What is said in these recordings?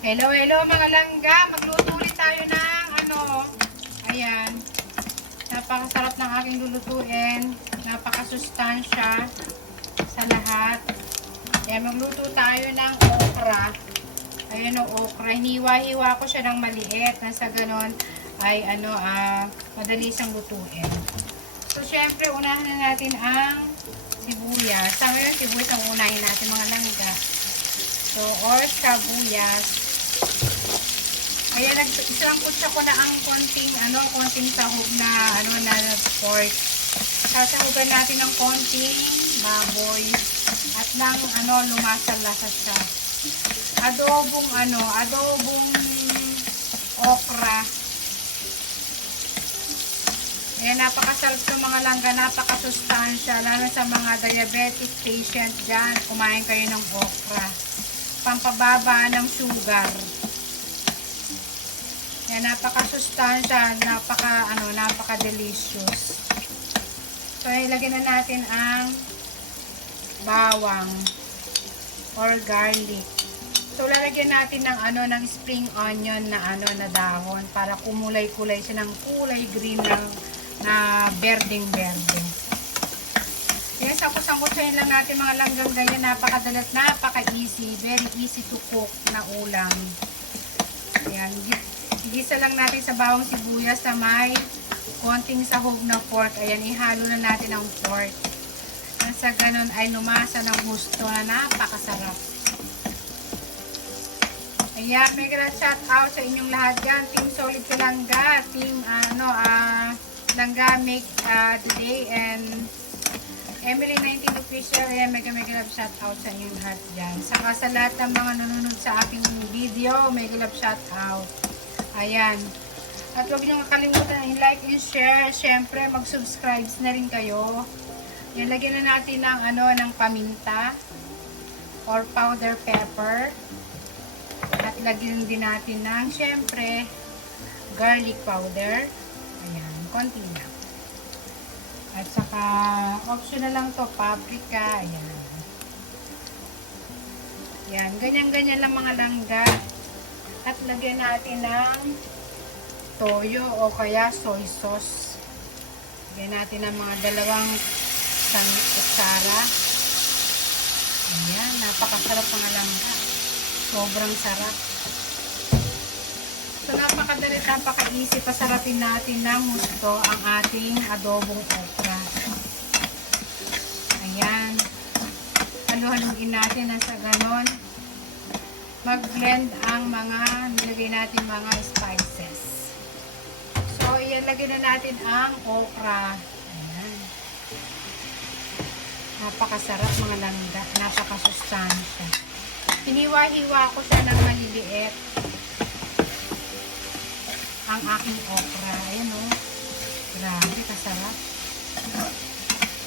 Hello, hello mga langga. Magluto ulit tayo ng ayan. Napakasarap ng aking lulutuin. Napakasustansya sa lahat. Ayan, magluto tayo ng okra. Ayan o, okra. Hiniwa-hiwa ko siya ng maliit. Nasa ganon ay madali siyang lutuin. So, syempre, unahan na natin ang sibuyas. Sa ngayon, sibuyas ang unahin natin mga langga. So, or sibuyas. Ayan, isang kutsa ko na ang konting sahog na pork. Sasahugan natin ng konting baboy at ng lumasal-lasa siya. Adobong okra. Ayan, napakasarap sa mga langga, napakasustansya, lalo sa mga diabetic patient dyan. Kumain kayo ng okra. Pampababa ng sugar. Yan, napaka-sustansya, napaka-delicious. So, ilagay na natin ang bawang or garlic. So, lalagyan natin ng spring onion na dahon para kumulay-kulay siya ng kulay green na berdeng-berde. Yan, sangkot-sangkotsahin lang natin mga langgang ganyan. Napakadalat, napaka-easy, very easy to cook na ulam. Yan, igisa lang natin sa bawang sibuyas na may konting sahog na pork. Ayan, ihalo na natin ang pork. At sa ganun ay lumasa ng gusto na napakasarap. Ayan, mega shout out sa inyong lahat dyan. Team Solid Kalangga, Team Langga Make Today, and Emily 19 Official. Ayan, mega love shout out sa inyong lahat dyan. Saka sa lahat ng mga nanonood sa aking video, mega love shout out. Ayan. At huwag nyo kakalimutan i-like and share. Siyempre, mag-subscribe na rin kayo. Yan, lagyan na natin ng paminta or powder pepper. At lagyan din natin ng, siyempre, garlic powder. Ayan, konti lang. At saka, optional lang to, paprika. Ayan. Yan, ganyan-ganyan lang mga langga. At lagyan natin ng toyo o kaya soy sauce. Lagyan natin ng mga 2 kutsara. Ayan, napakasarap mga langga. Sobrang sarap. So, napakadali, napaka-easy. Pasarapin natin ng gusto ang ating adobong okra. Ayan. Halu-haluin natin na sa ganon. Mag-blend ang nilagay natin mga spices. So, ilagay na natin ang okra. Ayan. Napakasarap mga langga. Napakasustansya. Hiniwa-hiwa ko siya ng maliliit. Ang aking okra. Ayan o. Grabe, kasarap.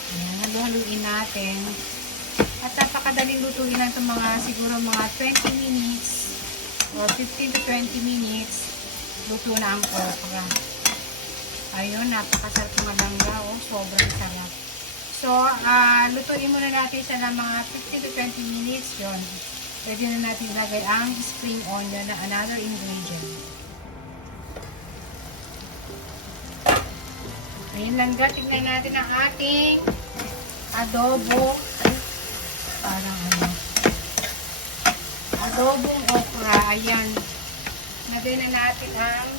Ayan, halu-haluin natin. At napakadaling lutuin lang itong siguro mga 20 minutes or 15 to 20 minutes luto na ang okra. Ayun, napakasarap mga langga. Oh, sobrang sarap. So, lutuin muna natin siya ng mga 15 to 20 minutes. Yun. Pwede na natin ilagay ang spring onion na another ingredient. Ayun langga, tignan natin ang ating adobo. Adobong okra. Ayan. Lagay na natin ang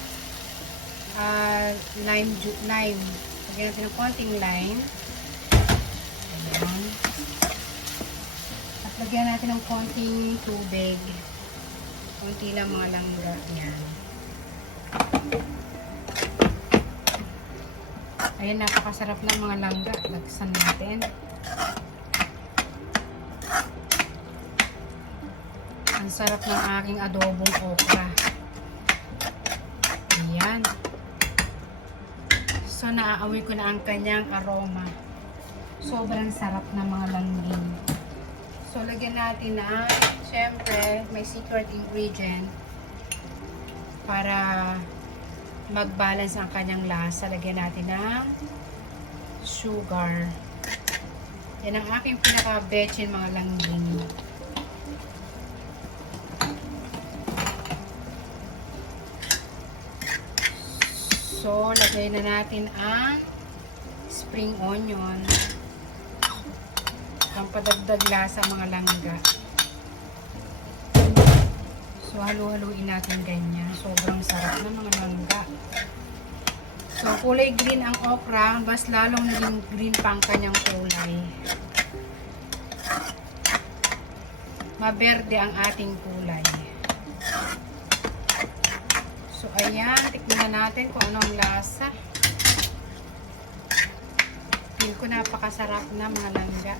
lime. Lagyan natin ng konting lime. Ayan. At lagyan natin ng konting tubig. Konti lang mga langga. Ayan. Ayan, napakasarap ng mga langga. Lagsan natin. Ang sarap ng aking adobong okra. Ayan. So, naaamoy ko na ang kanyang aroma. Sobrang sarap ng mga langging. So, lagyan natin na, syempre, may secret ingredient para mag-balance ang kanyang lasa. Lagyan natin ng sugar. Yan ang aking pinaka-betchin mga langging. So, lagay na natin ang spring onion. Ang padagdag lasa mga langga. So, halu-haluin natin ganyan. Sobrang sarap na mga langga. So, kulay green ang okra. Mas lalong naging green pa ang kanyang kulay. Maberde ang ating kulay. So, ayan. Tikman na natin kung anong lasa. Feel ko napakasarap na mga langga.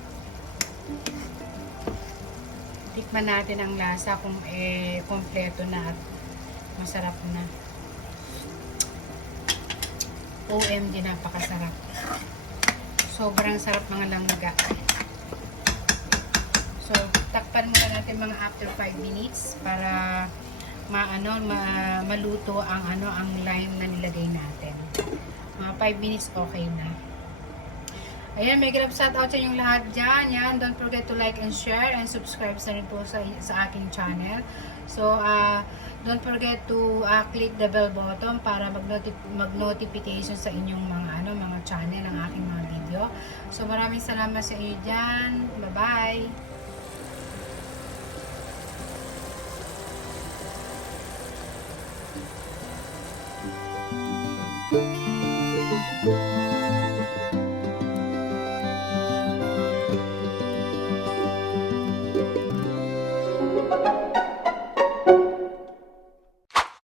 Tikman natin ang lasa kung kompleto na at masarap na. OMG, napakasarap. Sobrang sarap mga langga. So, takpan muna natin mga after 5 minutes para maluto ang ang lime na nilagay natin. Mga 5 minutes okay na. Ayan, may grab shout out sa inyong lahat dyan. Yan, don't forget to like and share and subscribe sa rin po sa aking channel. So, don't forget to click the bell button para mag-notification sa inyong mga channel ng aking mga video. So, maraming salamat sa inyo dyan. Bye-bye!